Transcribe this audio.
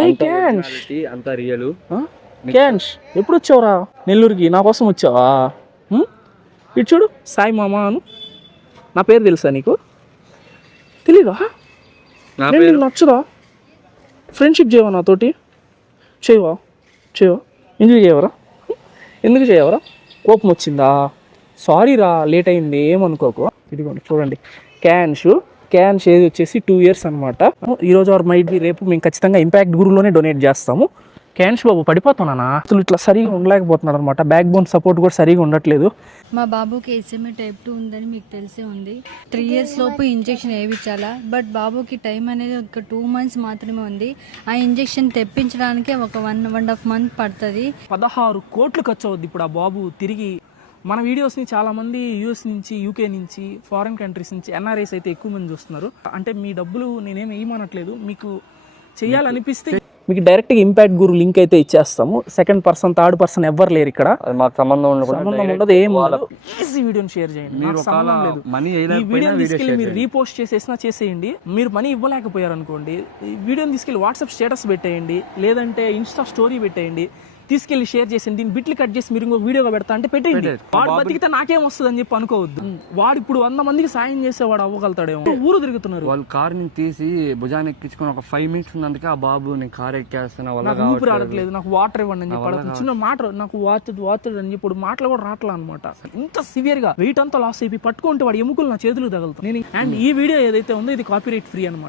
అంత real. Cans ఎప్పుడు వచ్చావురా నెల్లూరుకి? నా కోసం వచ్చావా? ఇటు చూడు, సాయి మామ అను. నా పేరు తెలుసా నీకు? తెలీదా? నేను నచ్చదా? ఫ్రెండ్షిప్ చేయవా నాతోటి? చేయవా? ఎందుకు చేయవరా? కోపం వచ్చిందా? సారీ రా, లేట్ అయింది, ఏమనుకోకు. ఇదిగోండి చూడండి, క్యాన్స్ ఏది వచ్చేసి 2 years అనమాట. ఈరోజు ఆర్ మైట్ బి రేపు మేము ఖచ్చితంగా ఇంపాక్ట్ గురులోనే డొనేట్ చేస్తాము. క్యాన్స్ బాబు పడిపోతున్నానా? అసలు ఇట్లా సరిగా ఉండలేకపోతున్నాడు అనమాట. బ్యాక్ బోన్ సపోర్ట్ కూడా సరిగా ఉండట్లేదు. మా బాబుకి SMA type 2 ఉందని మీకు తెలిసే ఉంది. 3 years లోపు ఇంజెక్షన్ వేయించాలా, బట్ బాబుకి టైం అనేది ఒక 2 months మాత్రమే ఉంది. ఆ ఇంజెక్షన్ తెప్పించడానికి ఒక 1.5 month పడుతుంది. 16 కోట్లు ఖర్చు అవుద్ది ఇప్పుడు ఆ బాబు తిరిగి. మన వీడియోస్ని చాలామంది US నుంచి, UK నుంచి, ఫారిన్ కంట్రీస్ నుంచి, NRIs అయితే ఎక్కువ మంది చూస్తున్నారు. అంటే మీ డబ్బులు నేనేం వేయమనట్లేదు, మీకు చేయాలనిపిస్తే మీకు డైరెక్ట్గా ఇంపాక్ట్ గురు లింక్ అయితే ఇచ్చేస్తాము. సెకండ్ పర్సన్, థర్డ్ పర్సన్ ఎవ్వరు లేరు ఇక్కడ. మాకు సంబంధం ఉండదు, ఏం ఉండదు. ఈజీ వీడియోని షేర్ చేయండి, ఈ వీడియోని తీసుకెళ్ళి మీరు రీపోస్ట్ చేసేయండి. మీరు మనీ ఇవ్వలేకపోయారు అనుకోండి, ఈ వీడియోని తీసుకెళ్ళి వాట్సాప్ స్టేటస్ పెట్టేయండి, లేదంటే ఇన్స్టా స్టోరీ పెట్టేయండి, తీసుకెళ్లి షేర్ చేసింది. దీన్ని బిట్లు కట్ చేసి మీరు ఇంకో వీడియోగా పెడతా అంటే పెట్టండి. వాడు బతికితే నాకేం వస్తుంది అని చెప్పి అనుకోవద్దు. వాడు ఇప్పుడు 100 మందికి సాయం చేసేవాడు అవ్వగలుగుతాడేమో. ఊరు తిరుగుతున్నారు. వాళ్ళు కార్ ని తీసి భుజాన్ని ఎక్కించుకొని ఒక 5 minutes ఉన్నందుకే ఆ బాబు నేను కార్ ఎక్కేస్తున్నా, నాకు ఊపిరి రావట్లేదు, నాకు వాటర్ ఇవ్వండి అని చెప్పి చిన్న మాట, నాకు వాటర్ అని చెప్పి మాటలు కూడా రావట్లేదు అనమాట. ఇంత సివియర్ గా వెయిట్ అంతా లాస్ అయిపోయి పట్టుకుంటే వాడు ఎముకలు నా చేతులు తగులుతాయి. అండ్ ఈ వీడియో ఏదైతే ఉందో ఇది కాపీరైట్ ఫ్రీ అనమాట.